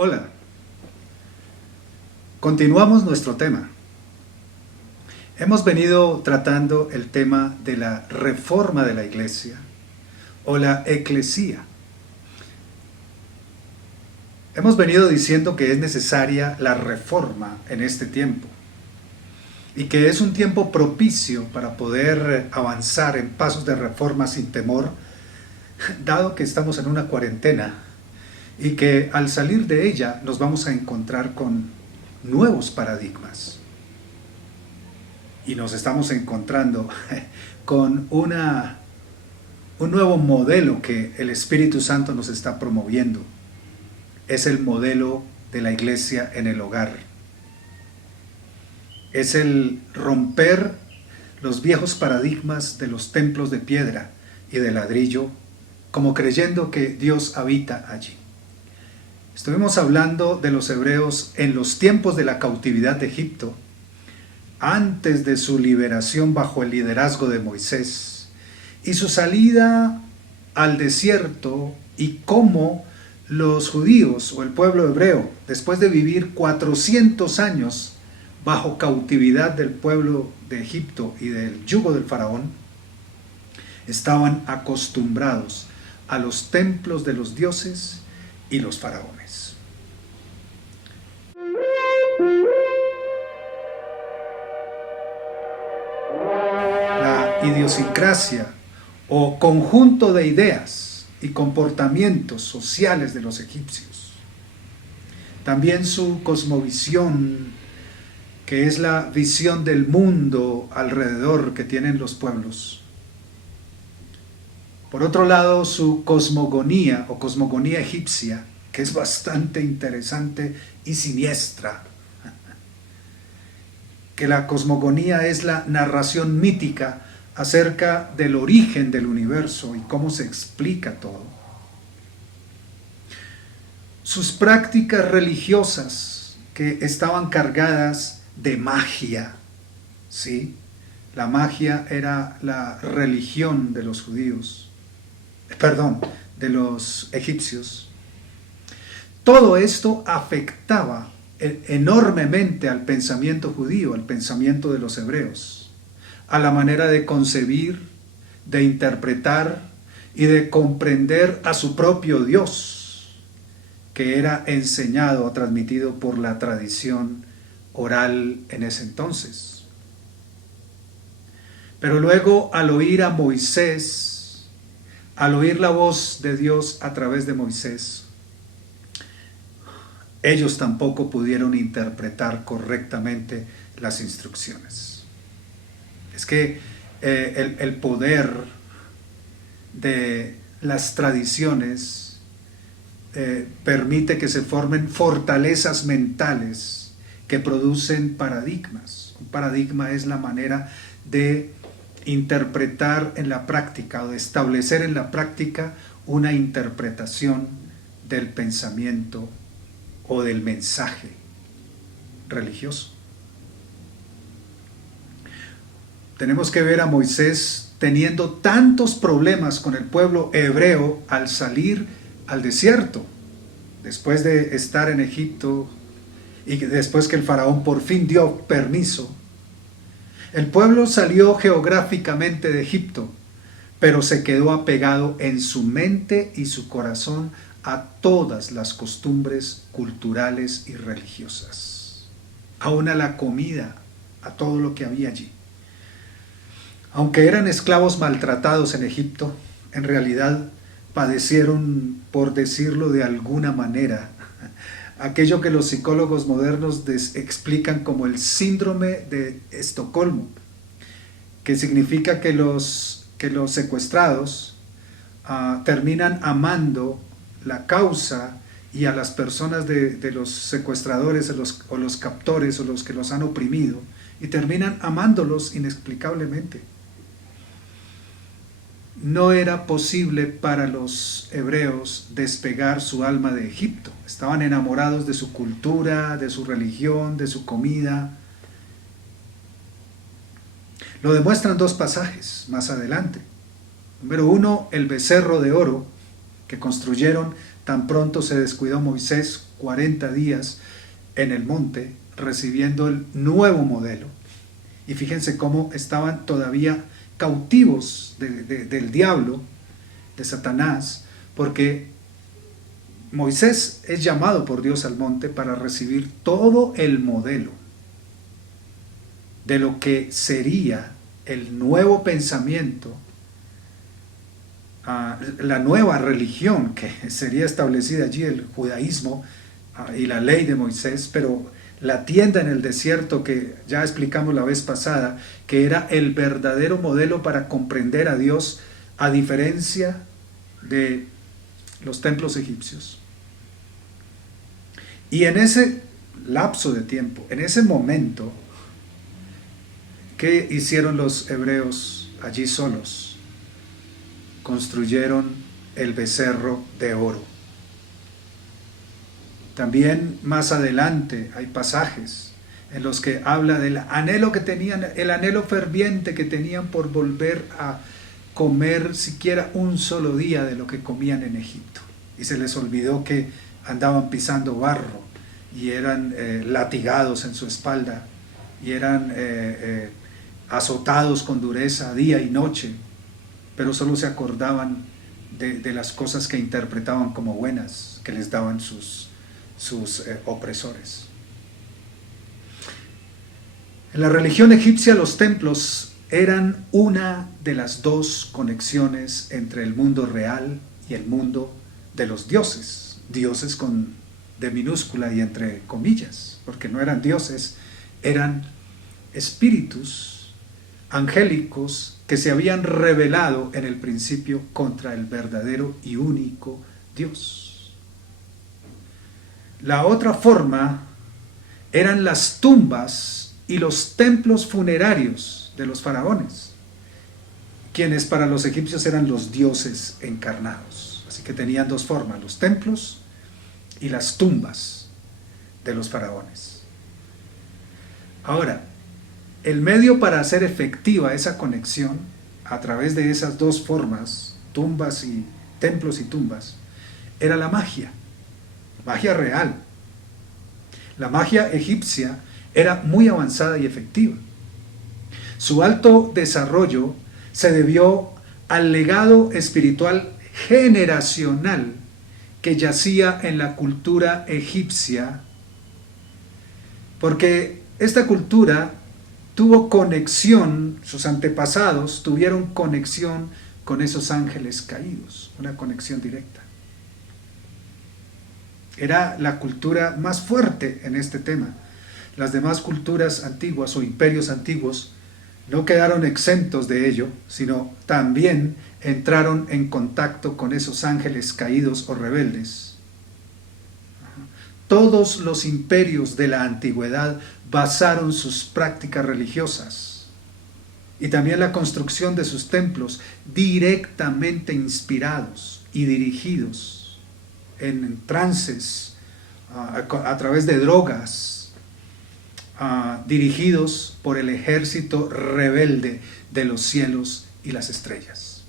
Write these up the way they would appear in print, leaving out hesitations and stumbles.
Hola, continuamos nuestro tema. Hemos venido tratando el tema de la reforma de la iglesia o la eclesía. Hemos venido diciendo que es necesaria la reforma en este tiempo y que es un tiempo propicio para poder avanzar en pasos de reforma sin temor, dado que estamos en una cuarentena y que al salir de ella nos vamos a encontrar con nuevos paradigmas. Y nos estamos encontrando con un nuevo modelo que el Espíritu Santo nos está promoviendo. Es el modelo de la iglesia en el hogar. Es el romper los viejos paradigmas de los templos de piedra y de ladrillo, como creyendo que Dios habita allí. Estuvimos hablando de los hebreos en los tiempos de la cautividad de Egipto, antes de su liberación bajo el liderazgo de Moisés, y su salida al desierto, y cómo los judíos o el pueblo hebreo, después de vivir 400 años bajo cautividad del pueblo de Egipto y del yugo del faraón, estaban acostumbrados a los templos de los dioses y los faraones. La idiosincrasia o conjunto de ideas y comportamientos sociales de los egipcios. También su cosmovisión, que es la visión del mundo alrededor que tienen los pueblos. Por otro lado, su cosmogonía o cosmogonía egipcia, que es bastante interesante y siniestra. Que la cosmogonía es la narración mítica acerca del origen del universo y cómo se explica todo. Sus prácticas religiosas, que estaban cargadas de magia, ¿sí? La magia era la religión de los judíos, de los egipcios. Todo esto afectaba enormemente al pensamiento judío, al pensamiento de los hebreos, a la manera de concebir, de interpretar y de comprender a su propio Dios, que era enseñado o transmitido por la tradición oral en ese entonces. Pero luego, al oír a Moisés, al oír la voz de Dios a través de Moisés, ellos tampoco pudieron interpretar correctamente las instrucciones. Es que el poder de las tradiciones permite que se formen fortalezas mentales que producen paradigmas. Un paradigma es la manera de interpretar en la práctica o de establecer en la práctica una interpretación del pensamiento o del mensaje religioso. Tenemos que ver a Moisés teniendo tantos problemas con el pueblo hebreo al salir al desierto, después de estar en Egipto y después que el faraón por fin dio permiso. El pueblo salió geográficamente de Egipto, pero se quedó apegado en su mente y su corazón a todas las costumbres culturales y religiosas, aún a la comida, a todo lo que había allí. Aunque eran esclavos maltratados en Egipto, en realidad padecieron, por decirlo de alguna manera, aquello que los psicólogos modernos explican como el síndrome de Estocolmo, que significa que los secuestrados terminan amando la causa y a las personas de los secuestradores o los captores o los que los han oprimido, y terminan amándolos inexplicablemente. No era posible para los hebreos despegar su alma de Egipto. Estaban enamorados de su cultura, de su religión, de su comida. Lo demuestran dos pasajes más adelante. Número 1, el becerro de oro que construyeron tan pronto se descuidó Moisés 40 días en el monte recibiendo el nuevo modelo. Y fíjense cómo estaban todavía cautivos del diablo, de Satanás, porque Moisés es llamado por Dios al monte para recibir todo el modelo de lo que sería el nuevo pensamiento, la nueva religión que sería establecida allí, el judaísmo y la ley de Moisés, pero la tienda en el desierto que ya explicamos la vez pasada, que era el verdadero modelo para comprender a Dios, a diferencia de los templos egipcios. Y en ese lapso de tiempo, en ese momento, ¿qué hicieron los hebreos allí solos? Construyeron el becerro de oro. También más adelante hay pasajes en los que habla del anhelo que tenían, el anhelo ferviente que tenían por volver a comer siquiera un solo día de lo que comían en Egipto. Y se les olvidó que andaban pisando barro y eran latigados en su espalda y eran azotados con dureza día y noche, pero solo se acordaban de las cosas que interpretaban como buenas, que les daban sus opresores. En la religión egipcia los templos eran una de las dos conexiones entre el mundo real y el mundo de los dioses, dioses con D minúscula y entre comillas, porque no eran dioses, eran espíritus angélicos que se habían rebelado en el principio contra el verdadero y único Dios. La otra forma eran las tumbas y los templos funerarios de los faraones, quienes para los egipcios eran los dioses encarnados. Así que tenían dos formas, los templos y las tumbas de los faraones. Ahora, el medio para hacer efectiva esa conexión a través de esas dos formas, tumbas y templos y tumbas, era la magia real. La magia egipcia era muy avanzada y efectiva. Su alto desarrollo se debió al legado espiritual generacional que yacía en la cultura egipcia, porque esta cultura tuvo conexión, sus antepasados tuvieron conexión con esos ángeles caídos, una conexión directa. Era la cultura más fuerte en este tema. Las demás culturas antiguas o imperios antiguos no quedaron exentos de ello, sino también entraron en contacto con esos ángeles caídos o rebeldes. Todos los imperios de la antigüedad basaron sus prácticas religiosas y también la construcción de sus templos directamente inspirados y dirigidos en trances, a través de drogas, dirigidos por el ejército rebelde de los cielos y las estrellas.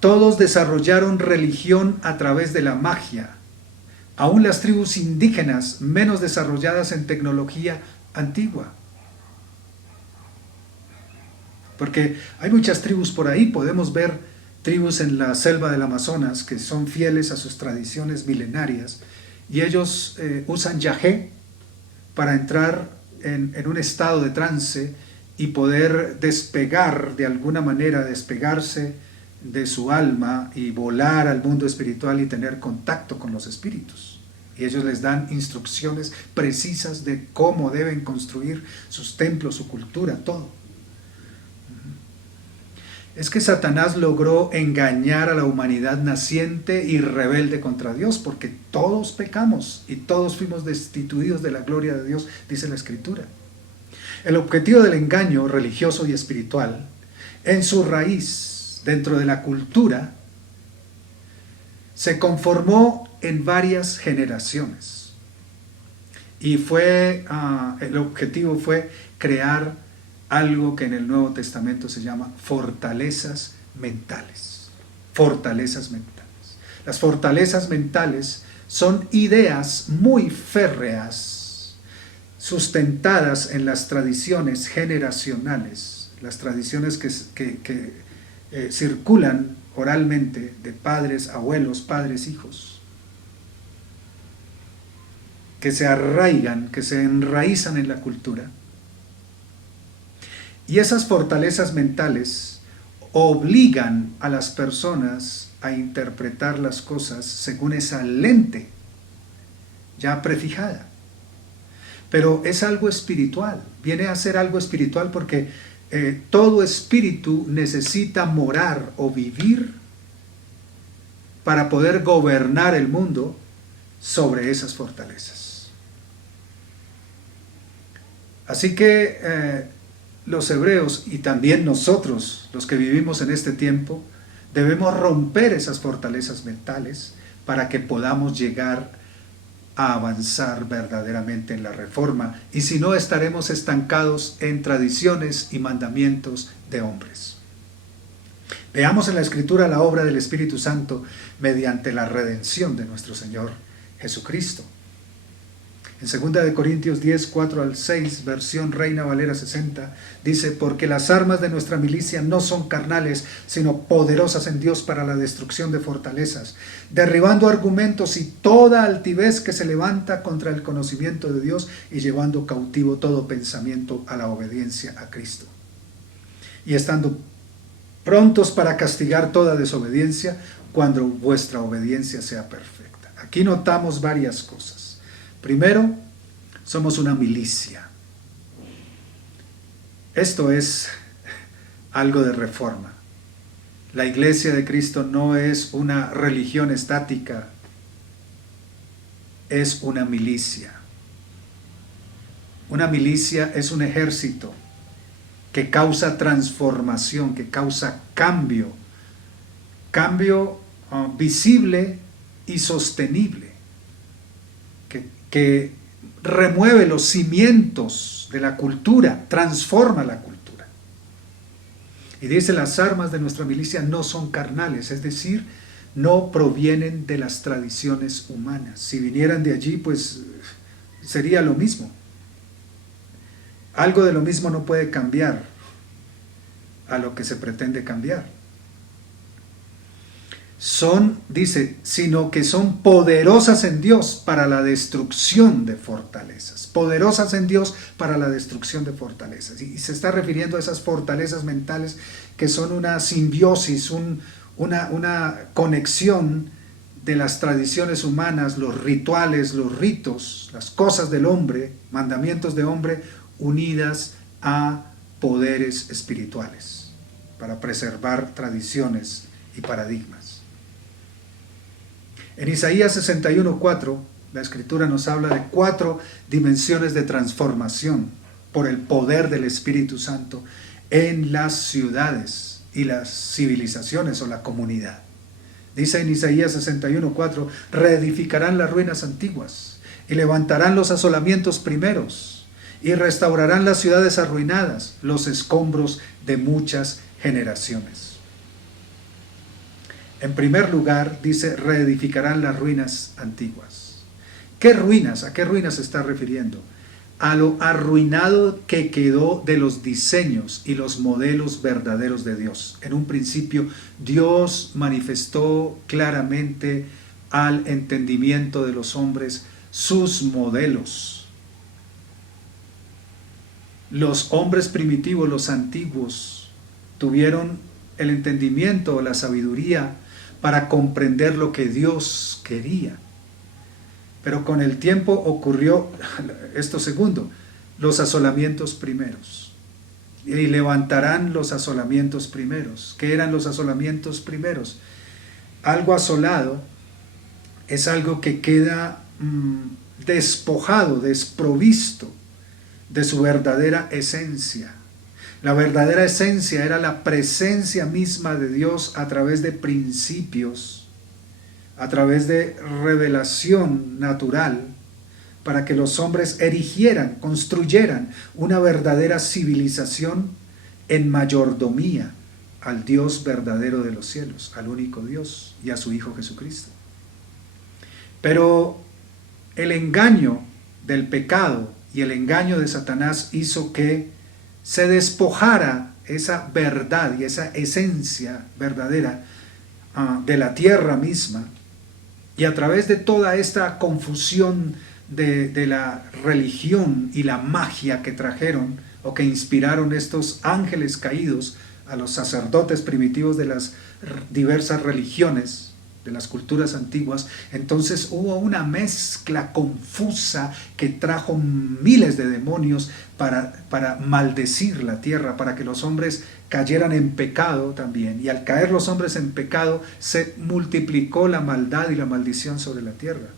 Todos desarrollaron religión a través de la magia, aún las tribus indígenas menos desarrolladas en tecnología antigua. Porque hay muchas tribus por ahí, podemos ver tribus en la selva del Amazonas que son fieles a sus tradiciones milenarias y ellos usan yagé para entrar en un estado de trance y poder despegar, de alguna manera despegarse de su alma y volar al mundo espiritual y tener contacto con los espíritus. Y ellos les dan instrucciones precisas de cómo deben construir sus templos, su cultura, todo. Es que Satanás logró engañar a la humanidad naciente y rebelde contra Dios, porque todos pecamos y todos fuimos destituidos de la gloria de Dios, dice la Escritura. El objetivo del engaño religioso y espiritual, en su raíz, dentro de la cultura, se conformó en varias generaciones. Y el objetivo fue crear algo que en el Nuevo Testamento se llama fortalezas mentales. Fortalezas mentales. Las fortalezas mentales son ideas muy férreas, sustentadas en las tradiciones generacionales, las tradiciones que circulan oralmente de padres, abuelos, padres, hijos, que se arraigan, que se enraizan en la cultura. Y esas fortalezas mentales obligan a las personas a interpretar las cosas según esa lente ya prefijada. Pero es algo espiritual, viene a ser algo espiritual porque todo espíritu necesita morar o vivir para poder gobernar el mundo sobre esas fortalezas. Así que los hebreos y también nosotros, los que vivimos en este tiempo, debemos romper esas fortalezas mentales para que podamos llegar a avanzar verdaderamente en la reforma, y si no estaremos estancados en tradiciones y mandamientos de hombres. Veamos en la Escritura la obra del Espíritu Santo mediante la redención de nuestro Señor Jesucristo. En 2 Corintios 10, 4 al 6, versión Reina Valera 60, dice: porque las armas de nuestra milicia no son carnales, sino poderosas en Dios para la destrucción de fortalezas, derribando argumentos y toda altivez que se levanta contra el conocimiento de Dios, y llevando cautivo todo pensamiento a la obediencia a Cristo. Y estando prontos para castigar toda desobediencia, cuando vuestra obediencia sea perfecta. Aquí notamos varias cosas. Primero, somos una milicia. Esto es algo de reforma. La Iglesia de Cristo no es una religión estática, es una milicia. Una milicia es un ejército que causa transformación, que causa cambio visible y sostenible, que remueve los cimientos de la cultura, transforma la cultura. Y dice: las armas de nuestra milicia no son carnales, es decir, no provienen de las tradiciones humanas. Si vinieran de allí, pues sería lo mismo. Algo de lo mismo no puede cambiar a lo que se pretende cambiar. Dice, sino que son poderosas en Dios para la destrucción de fortalezas. Poderosas en Dios para la destrucción de fortalezas. Y se está refiriendo a esas fortalezas mentales que son una simbiosis, una conexión de las tradiciones humanas, los rituales, los ritos, las cosas del hombre, mandamientos de hombre, unidas a poderes espirituales para preservar tradiciones y paradigmas. En Isaías 61:4, la Escritura nos habla de 4 dimensiones de transformación por el poder del Espíritu Santo en las ciudades y las civilizaciones o la comunidad. Dice en Isaías 61:4: reedificarán las ruinas antiguas y levantarán los asolamientos primeros y restaurarán las ciudades arruinadas, los escombros de muchas generaciones. En primer lugar, dice, reedificarán las ruinas antiguas. ¿Qué ruinas? ¿A qué ruinas se está refiriendo? A lo arruinado que quedó de los diseños y los modelos verdaderos de Dios. En un principio, Dios manifestó claramente al entendimiento de los hombres sus modelos. Los hombres primitivos, los antiguos, tuvieron el entendimiento o la sabiduría para comprender lo que Dios quería. Pero con el tiempo ocurrió esto segundo, los asolamientos primeros. Y levantarán los asolamientos primeros. ¿Qué eran los asolamientos primeros? Algo asolado es algo que queda despojado, desprovisto de su verdadera esencia. La verdadera esencia era la presencia misma de Dios a través de principios, a través de revelación natural, para que los hombres erigieran, construyeran una verdadera civilización en mayordomía, al Dios verdadero de los cielos, al único Dios y a su Hijo Jesucristo. Pero el engaño del pecado y el engaño de Satanás hizo que se despojara esa verdad y esa esencia verdadera de la tierra misma, y a través de toda esta confusión de la religión y la magia que trajeron o que inspiraron estos ángeles caídos a los sacerdotes primitivos de las diversas religiones, de las culturas antiguas, entonces hubo una mezcla confusa que trajo miles de demonios para maldecir la tierra, para que los hombres cayeran en pecado también. Y al caer los hombres en pecado, se multiplicó la maldad y la maldición sobre la tierra.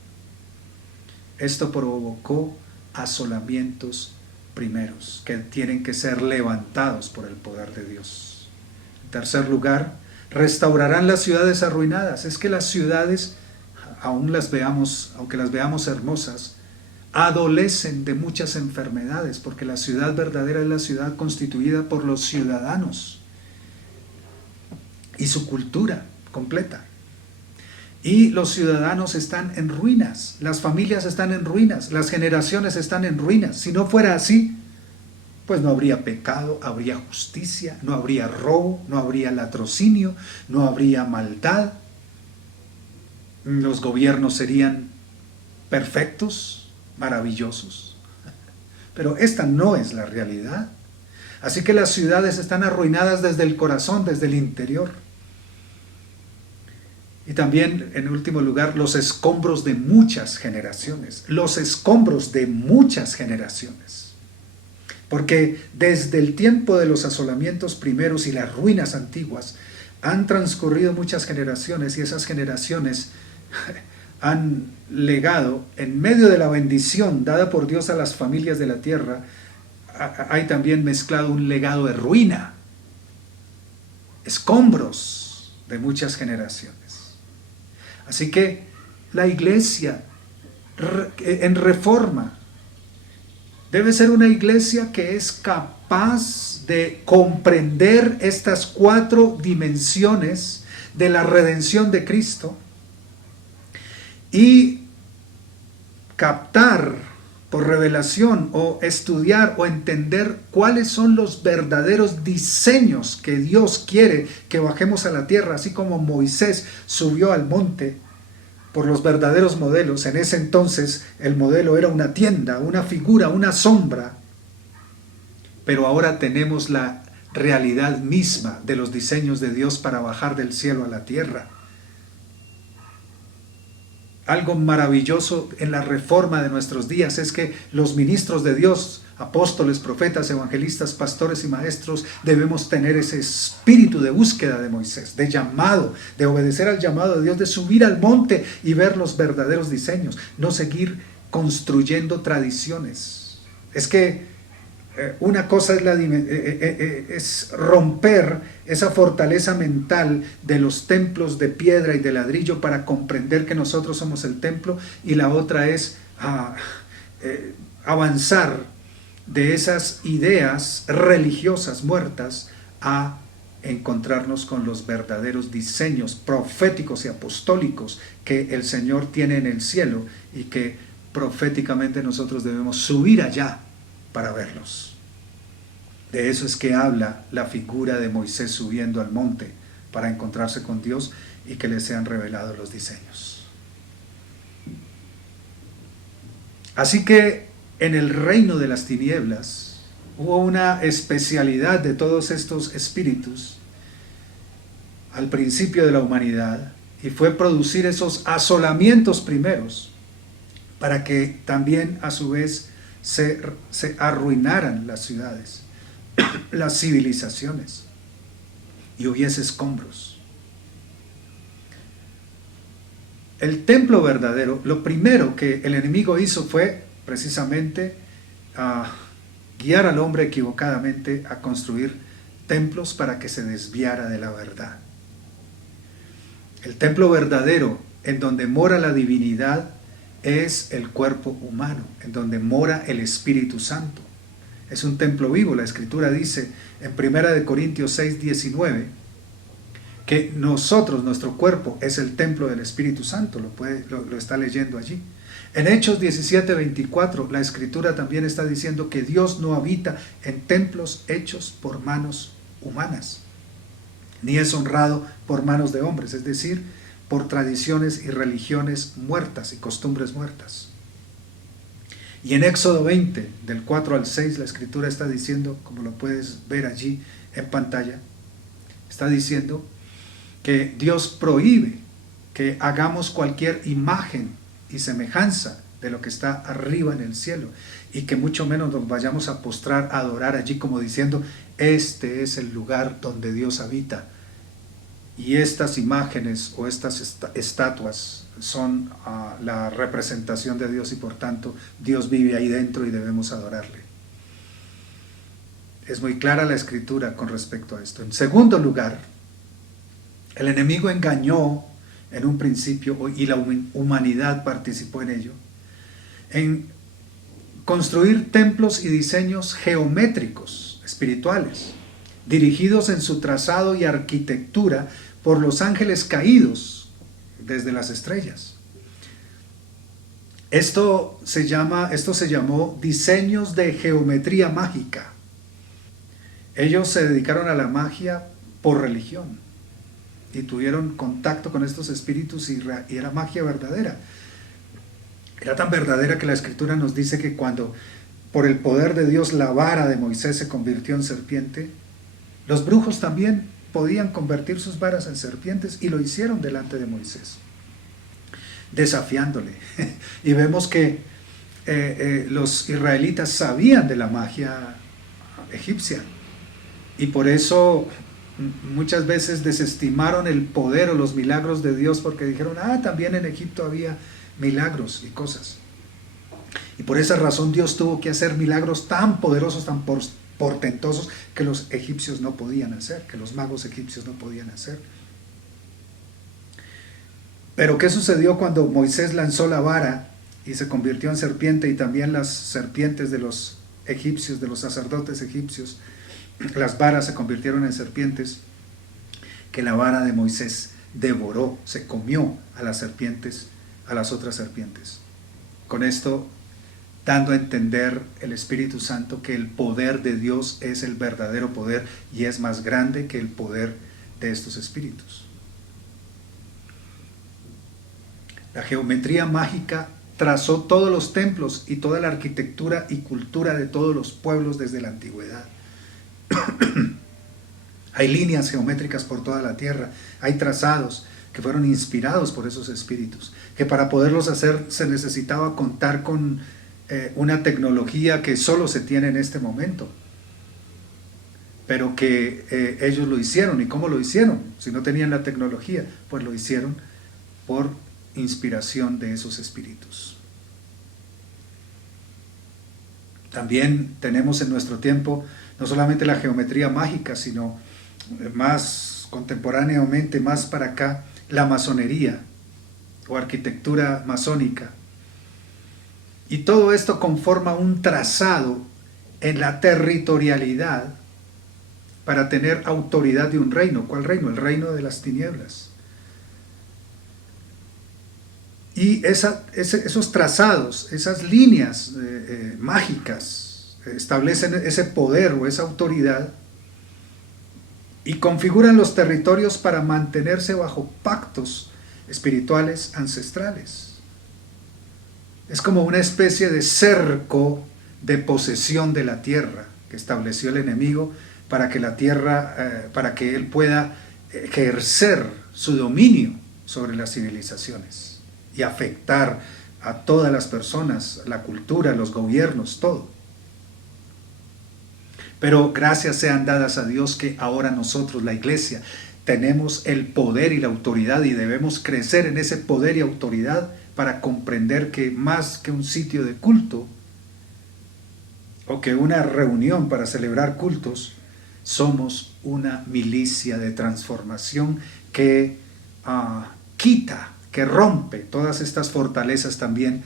Esto provocó asolamientos primeros, que tienen que ser levantados por el poder de Dios. En tercer lugar, restaurarán las ciudades arruinadas. Es que las ciudades, aunque las veamos hermosas, adolecen de muchas enfermedades, porque la ciudad verdadera es la ciudad constituida por los ciudadanos y su cultura completa. Y los ciudadanos están en ruinas, las familias están en ruinas, las generaciones están en ruinas. Si no fuera así, pues no habría pecado, habría justicia, no habría robo, no habría latrocinio, no habría maldad. Los gobiernos serían perfectos, maravillosos. Pero esta no es la realidad. Así que las ciudades están arruinadas desde el corazón, desde el interior. Y también, en último lugar, los escombros de muchas generaciones. Los escombros de muchas generaciones. Porque desde el tiempo de los asolamientos primeros y las ruinas antiguas, han transcurrido muchas generaciones, y esas generaciones han legado, en medio de la bendición dada por Dios a las familias de la tierra, hay también mezclado un legado de ruina, escombros de muchas generaciones. Así que la iglesia en reforma debe ser una iglesia que es capaz de comprender estas 4 dimensiones de la redención de Cristo y captar por revelación o estudiar o entender cuáles son los verdaderos diseños que Dios quiere que bajemos a la tierra, así como Moisés subió al monte por los verdaderos modelos. En ese entonces el modelo era una tienda, una figura, una sombra, pero ahora tenemos la realidad misma de los diseños de Dios para bajar del cielo a la tierra. Algo maravilloso en la reforma de nuestros días es que los ministros de Dios, apóstoles, profetas, evangelistas, pastores y maestros, debemos tener ese espíritu de búsqueda de Moisés, de llamado, de obedecer al llamado de Dios, de subir al monte y ver los verdaderos diseños, no seguir construyendo tradiciones. Es que una cosa es romper esa fortaleza mental de los templos de piedra y de ladrillo para comprender que nosotros somos el templo, y la otra es avanzar de esas ideas religiosas muertas a encontrarnos con los verdaderos diseños proféticos y apostólicos que el Señor tiene en el cielo y que proféticamente nosotros debemos subir allá para verlos. De eso es que habla la figura de Moisés subiendo al monte para encontrarse con Dios y que le sean revelados los diseños. Así que en el reino de las tinieblas hubo una especialidad de todos estos espíritus al principio de la humanidad, y fue producir esos asolamientos primeros para que también a su vez se arruinaran las ciudades, las civilizaciones, y hubiese escombros. El templo verdadero, lo primero que el enemigo hizo fue precisamente guiar al hombre equivocadamente a construir templos para que se desviara de la verdad. El templo verdadero, en donde mora la divinidad, es el cuerpo humano, en donde mora el Espíritu Santo. Es un templo vivo. La Escritura dice en 1 Corintios 6:19, que nosotros, nuestro cuerpo, es el templo del Espíritu Santo, lo está leyendo allí. En Hechos 17:24, la Escritura también está diciendo que Dios no habita en templos hechos por manos humanas, ni es honrado por manos de hombres, es decir, por tradiciones y religiones muertas y costumbres muertas. Y en Éxodo 20, del 4 al 6, la Escritura está diciendo, como lo puedes ver allí en pantalla, está diciendo que Dios prohíbe que hagamos cualquier imagen y semejanza de lo que está arriba en el cielo, y que mucho menos nos vayamos a postrar, a adorar allí, como diciendo, este es el lugar donde Dios habita, y estas imágenes o estas estatuas son la representación de Dios, y por tanto Dios vive ahí dentro y debemos adorarle. Es muy clara la Escritura con respecto a esto. En segundo lugar, el enemigo engañó en un principio, y la humanidad participó en ello, en construir templos y diseños geométricos, espirituales, dirigidos en su trazado y arquitectura por los ángeles caídos desde las estrellas. Esto se llamó diseños de geometría mágica. Ellos se dedicaron a la magia por religión y tuvieron contacto con estos espíritus, y era magia verdadera. Era tan verdadera que la Escritura nos dice que cuando por el poder de Dios la vara de Moisés se convirtió en serpiente, los brujos también podían convertir sus varas en serpientes, y lo hicieron delante de Moisés, desafiándole. Y vemos que los israelitas sabían de la magia egipcia, y por eso muchas veces desestimaron el poder o los milagros de Dios, porque dijeron, también en Egipto había milagros y cosas. Y por esa razón Dios tuvo que hacer milagros tan poderosos, tan portentosos, que los egipcios no podían hacer, que los magos egipcios no podían hacer. Pero ¿qué sucedió cuando Moisés lanzó la vara y se convirtió en serpiente, y también las serpientes de los egipcios, de los sacerdotes egipcios, las varas se convirtieron en serpientes? Que la vara de Moisés devoró, se comió a las serpientes, a las otras serpientes. Con esto dando a entender el Espíritu Santo que el poder de Dios es el verdadero poder, y es más grande que el poder de estos espíritus. La geometría mágica trazó todos los templos y toda la arquitectura y cultura de todos los pueblos desde la antigüedad. Hay líneas geométricas por toda la tierra, hay trazados que fueron inspirados por esos espíritus, que para poderlos hacer se necesitaba contar con una tecnología que solo se tiene en este momento, pero que ellos lo hicieron. ¿Y cómo lo hicieron? Si no tenían la tecnología, pues lo hicieron por inspiración de esos espíritus. También tenemos en nuestro tiempo no solamente la geometría mágica, sino más contemporáneamente, más para acá, la masonería o arquitectura masónica. Y todo esto conforma un trazado en la territorialidad para tener autoridad de un reino. ¿Cuál reino? El reino de las tinieblas. Y esos trazados, esas líneas mágicas, establecen ese poder o esa autoridad y configuran los territorios para mantenerse bajo pactos espirituales ancestrales. Es como una especie de cerco de posesión de la tierra que estableció el enemigo para que la tierra, para que él pueda ejercer su dominio sobre las civilizaciones y afectar a todas las personas, la cultura, los gobiernos, todo. Pero gracias sean dadas a Dios que ahora nosotros, la iglesia, tenemos el poder y la autoridad, y debemos crecer en ese poder y autoridad para comprender que más que un sitio de culto o que una reunión para celebrar cultos, somos una milicia de transformación que quita, que rompe todas estas fortalezas también,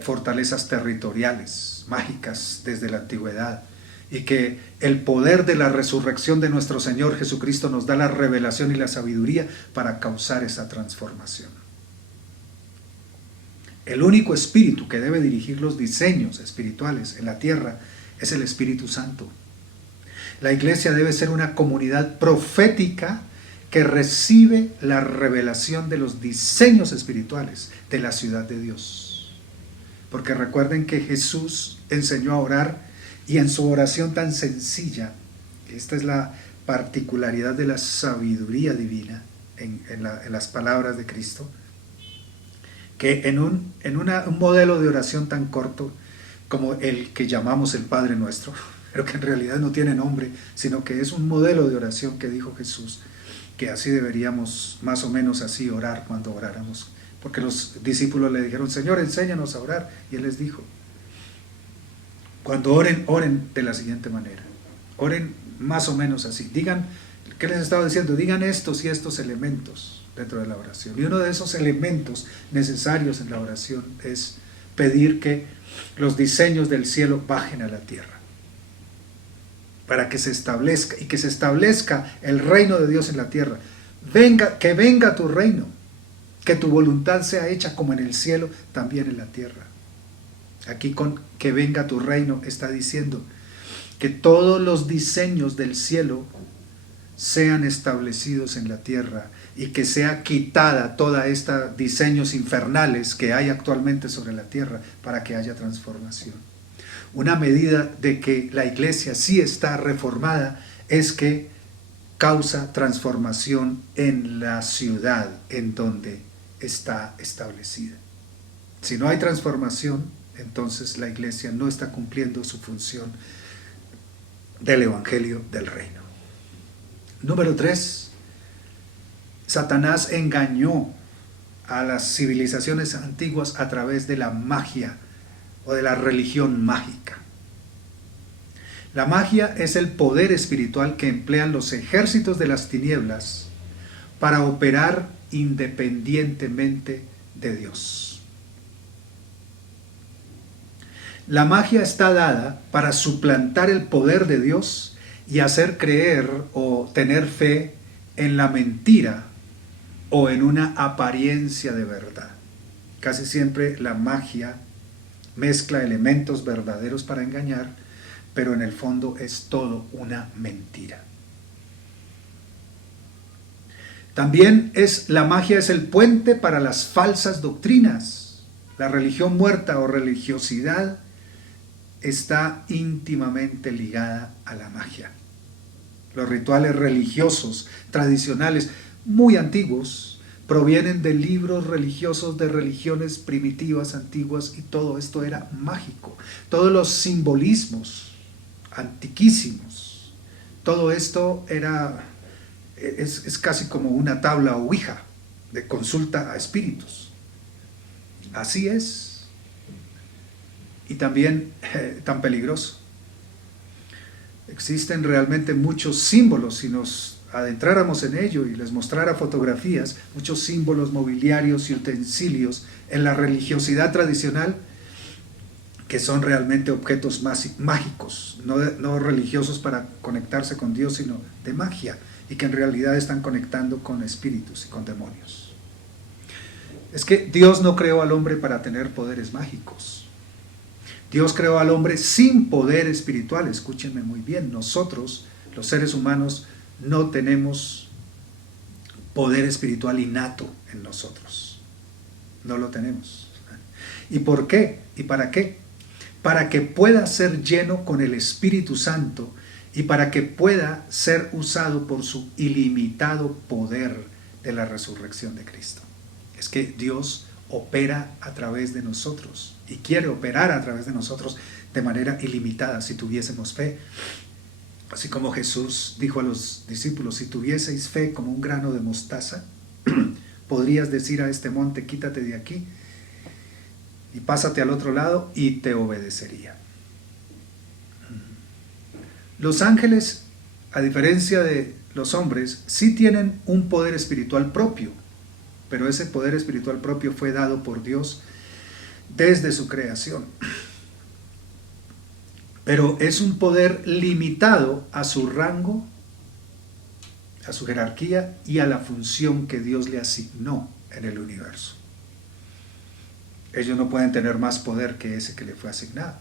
fortalezas territoriales, mágicas desde la antigüedad, y que el poder de la resurrección de nuestro Señor Jesucristo nos da la revelación y la sabiduría para causar esa transformación. El único espíritu que debe dirigir los diseños espirituales en la tierra es el Espíritu Santo. La iglesia debe ser una comunidad profética que recibe la revelación de los diseños espirituales de la ciudad de Dios. Porque recuerden que Jesús enseñó a orar, y en su oración tan sencilla, esta es la particularidad de la sabiduría divina en las palabras de Cristo, que en un modelo de oración tan corto como el que llamamos el Padre Nuestro, pero que en realidad no tiene nombre, sino que es un modelo de oración que dijo Jesús, que así deberíamos más o menos así orar cuando oráramos, porque los discípulos le dijeron: Señor, enséñanos a orar, y Él les dijo: cuando oren, oren de la siguiente manera, oren más o menos así, digan, ¿qué les estaba diciendo? Digan estos y estos elementos dentro de la oración, y uno de esos elementos necesarios en la oración es pedir que los diseños del cielo bajen a la tierra, para que se establezca, y que se establezca el reino de Dios en la tierra. Que venga tu reino, que tu voluntad sea hecha como en el cielo, también en la tierra. Aquí con que venga tu reino está diciendo que todos los diseños del cielo sean establecidos en la tierra, y que sea quitada toda esta diseños infernales que hay actualmente sobre la tierra, para que haya transformación. Una medida de que la iglesia sí está reformada es que causa transformación en la ciudad en donde está establecida. Si no hay transformación, entonces la iglesia no está cumpliendo su función del evangelio del reino. Número 3, Satanás engañó a las civilizaciones antiguas a través de la magia o de la religión mágica. La magia es el poder espiritual que emplean los ejércitos de las tinieblas para operar independientemente de Dios. La magia está dada para suplantar el poder de Dios y hacer creer o tener fe en la mentira o en una apariencia de verdad. Casi siempre la magia mezcla elementos verdaderos para engañar, pero en el fondo es todo una mentira. También la magia es el puente para las falsas doctrinas. La religión muerta o religiosidad está íntimamente ligada a la magia. Los rituales religiosos tradicionales muy antiguos provienen de libros religiosos de religiones primitivas antiguas, y todo esto era mágico. Todos los simbolismos antiquísimos, todo esto es casi como una tabla ouija de consulta a espíritus. Así es. Y también tan peligroso. Existen realmente muchos símbolos, si nos adentráramos en ello y les mostrara fotografías, muchos símbolos, mobiliarios y utensilios en la religiosidad tradicional que son realmente objetos mágicos, no religiosos para conectarse con Dios, sino de magia, y que en realidad están conectando con espíritus y con demonios. Es que Dios no creó al hombre para tener poderes mágicos. Dios creó al hombre sin poder espiritual. Escúchenme muy bien, nosotros, los seres humanos, no tenemos poder espiritual innato en nosotros. No lo tenemos. ¿Y por qué? ¿Y para qué? Para que pueda ser lleno con el Espíritu Santo y para que pueda ser usado por su ilimitado poder de la resurrección de Cristo. Es que Dios opera a través de nosotros y quiere operar a través de nosotros de manera ilimitada si tuviésemos fe. Así como Jesús dijo a los discípulos: si tuvieseis fe como un grano de mostaza, podrías decir a este monte: quítate de aquí y pásate al otro lado, y te obedecería. Los ángeles, a diferencia de los hombres, sí tienen un poder espiritual propio, pero ese poder espiritual propio fue dado por Dios desde su creación. pero es un poder limitado a su rango, a su jerarquía y a la función que Dios le asignó en el universo. Ellos no pueden tener más poder que ese que le fue asignado.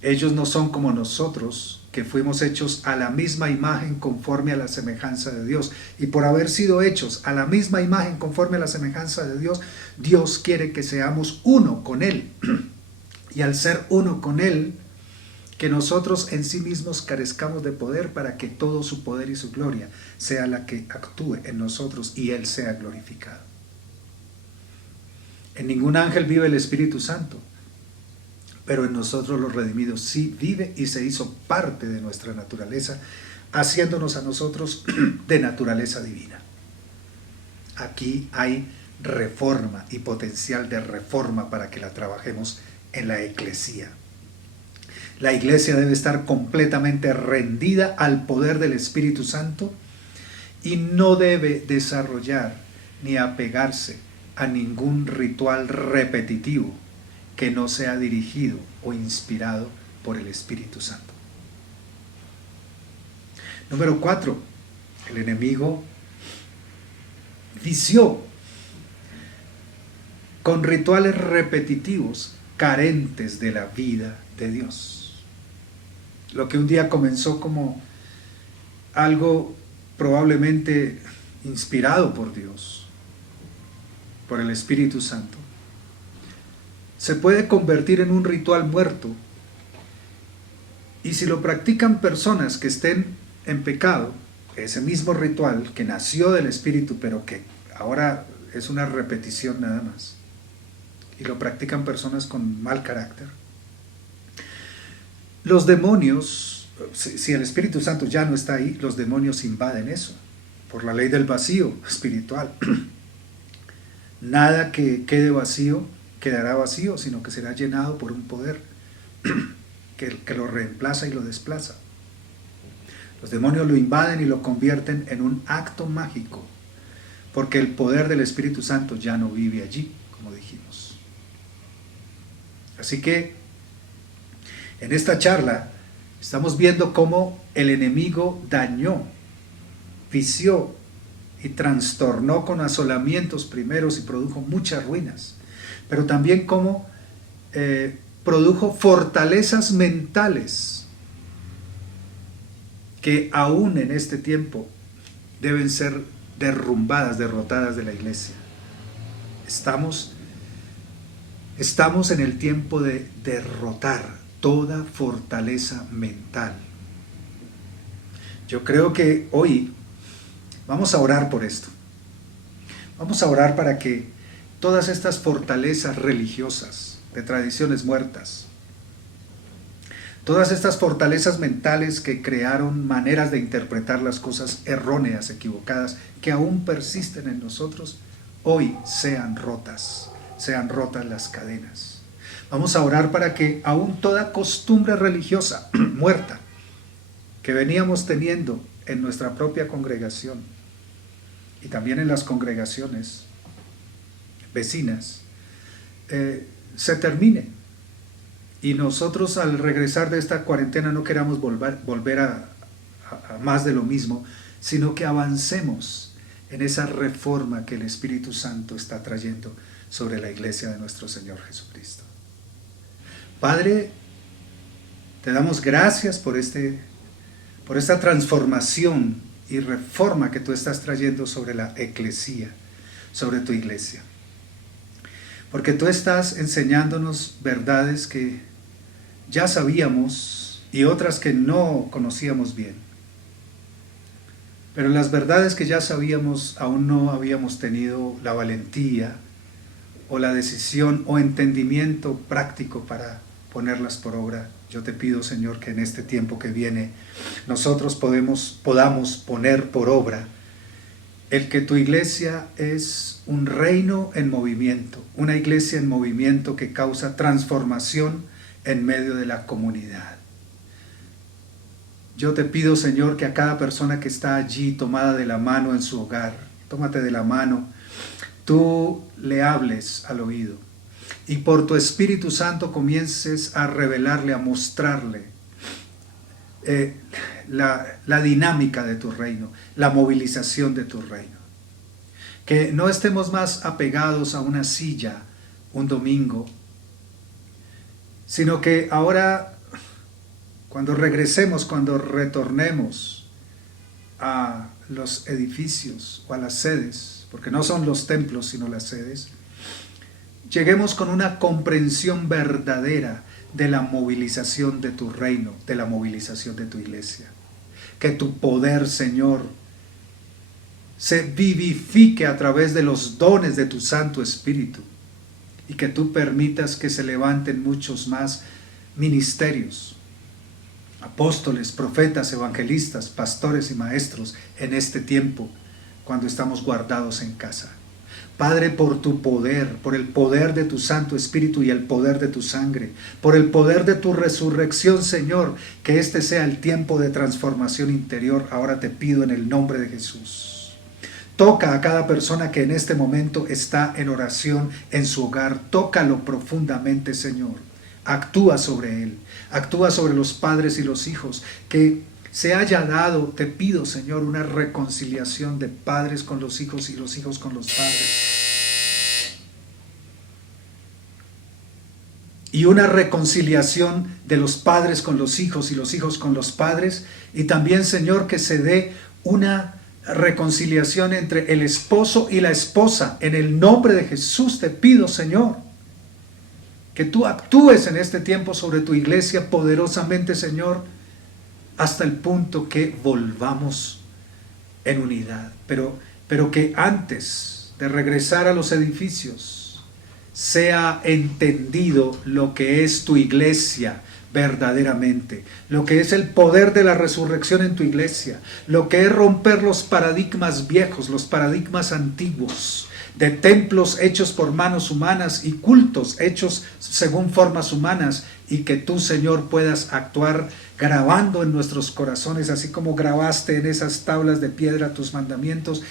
Ellos no son como nosotros, que fuimos hechos a la misma imagen conforme a la semejanza de Dios. Y por haber sido hechos a la misma imagen conforme a la semejanza de Dios, Dios quiere que seamos uno con Él. Y al ser uno con Él, que nosotros en sí mismos carezcamos de poder para que todo su poder y su gloria sea la que actúe en nosotros y Él sea glorificado. En ningún ángel vive el Espíritu Santo, pero en nosotros los redimidos sí vive y se hizo parte de nuestra naturaleza, haciéndonos a nosotros de naturaleza divina. Aquí hay reforma y potencial de reforma para que la trabajemos en la eclesía. La iglesia debe estar completamente rendida al poder del Espíritu Santo y no debe desarrollar ni apegarse a ningún ritual repetitivo que no sea dirigido o inspirado por el Espíritu Santo. Número 4. El enemigo vició con rituales repetitivos carentes de la vida de Dios. Lo que un día comenzó como algo probablemente inspirado por Dios, por el Espíritu Santo, se puede convertir en un ritual muerto, y si lo practican personas que estén en pecado, ese mismo ritual que nació del Espíritu pero que ahora es una repetición nada más, y lo practican personas con mal carácter, los demonios, si el Espíritu Santo ya no está ahí, los demonios invaden eso, por la ley del vacío espiritual. Nada que quede vacío quedará vacío, sino que será llenado por un poder que lo reemplaza y lo desplaza. Los demonios lo invaden y lo convierten en un acto mágico, porque el poder del Espíritu Santo ya no vive allí, como dijimos. Así que en esta charla estamos viendo cómo el enemigo dañó, vició y trastornó con asolamientos primeros y produjo muchas ruinas, pero también cómo produjo fortalezas mentales que aún en este tiempo deben ser derrumbadas, derrotadas de la iglesia. Estamos en el tiempo de derrotar toda fortaleza mental. Yo creo que hoy vamos a orar por esto. Vamos a orar para que todas estas fortalezas religiosas, de tradiciones muertas, todas estas fortalezas mentales que crearon maneras de interpretar las cosas erróneas, equivocadas, que aún persisten en nosotros, hoy sean rotas las cadenas. Vamos a orar para que aún toda costumbre religiosa muerta que veníamos teniendo en nuestra propia congregación y también en las congregaciones vecinas, se termine, y nosotros al regresar de esta cuarentena no queramos volver a más de lo mismo, sino que avancemos en esa reforma que el Espíritu Santo está trayendo sobre la iglesia de nuestro Señor Jesucristo. Padre, te damos gracias por esta transformación y reforma que tú estás trayendo sobre la eclesía, sobre tu iglesia. Porque tú estás enseñándonos verdades que ya sabíamos y otras que no conocíamos bien. Pero las verdades que ya sabíamos aún no habíamos tenido la valentía o la decisión o entendimiento práctico para ponerlas por obra. Yo te pido, Señor, que en este tiempo que viene nosotros podamos poner por obra el que tu iglesia es un reino en movimiento, una iglesia en movimiento que causa transformación en medio de la comunidad. Yo te pido, Señor, que a cada persona que está allí tomada de la mano en su hogar, tómate de la mano, tú le hables al oído. y por tu Espíritu Santo comiences a revelarle, a mostrarle la dinámica de tu reino, la movilización de tu reino. Que no estemos más apegados a una silla un domingo, sino que ahora, cuando regresemos, cuando retornemos a los edificios o a las sedes, porque no son los templos sino las sedes, lleguemos con una comprensión verdadera de la movilización de tu reino, de la movilización de tu iglesia. Que tu poder, Señor, se vivifique a través de los dones de tu Santo Espíritu y que tú permitas que se levanten muchos más ministerios, apóstoles, profetas, evangelistas, pastores y maestros en este tiempo cuando estamos guardados en casa. Padre, por tu poder, por el poder de tu Santo Espíritu y el poder de tu sangre, por el poder de tu resurrección, Señor, que este sea el tiempo de transformación interior. Ahora te pido en el nombre de Jesús. Toca a cada persona que en este momento está en oración en su hogar. Tócalo profundamente, Señor. Actúa sobre él. Actúa sobre los padres y los hijos. Que se haya dado, te pido, Señor, una reconciliación de padres con los hijos y los hijos con los padres. Y una reconciliación de los padres con los hijos y los hijos con los padres. Y también, Señor, que se dé una reconciliación entre el esposo y la esposa. En el nombre de Jesús te pido, Señor, que tú actúes en este tiempo sobre tu iglesia poderosamente, Señor, hasta el punto que volvamos en unidad. Pero que antes de regresar a los edificios sea entendido lo que es tu iglesia verdaderamente, lo que es el poder de la resurrección en tu iglesia, lo que es romper los paradigmas viejos, los paradigmas antiguos, de templos hechos por manos humanas y cultos hechos según formas humanas, y que tú, Señor, puedas actuar grabando en nuestros corazones, así como grabaste en esas tablas de piedra tus mandamientos,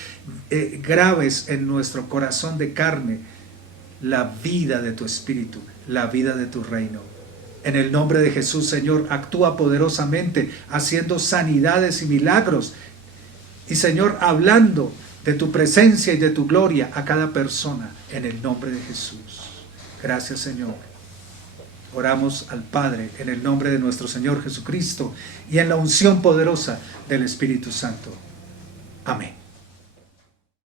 grabes en nuestro corazón de carne la vida de tu Espíritu, la vida de tu reino. En el nombre de Jesús, Señor, actúa poderosamente, haciendo sanidades y milagros, y, Señor, hablando de tu presencia y de tu gloria a cada persona, en el nombre de Jesús. Gracias, Señor. Oramos al Padre en el nombre de nuestro Señor Jesucristo y en la unción poderosa del Espíritu Santo. Amén.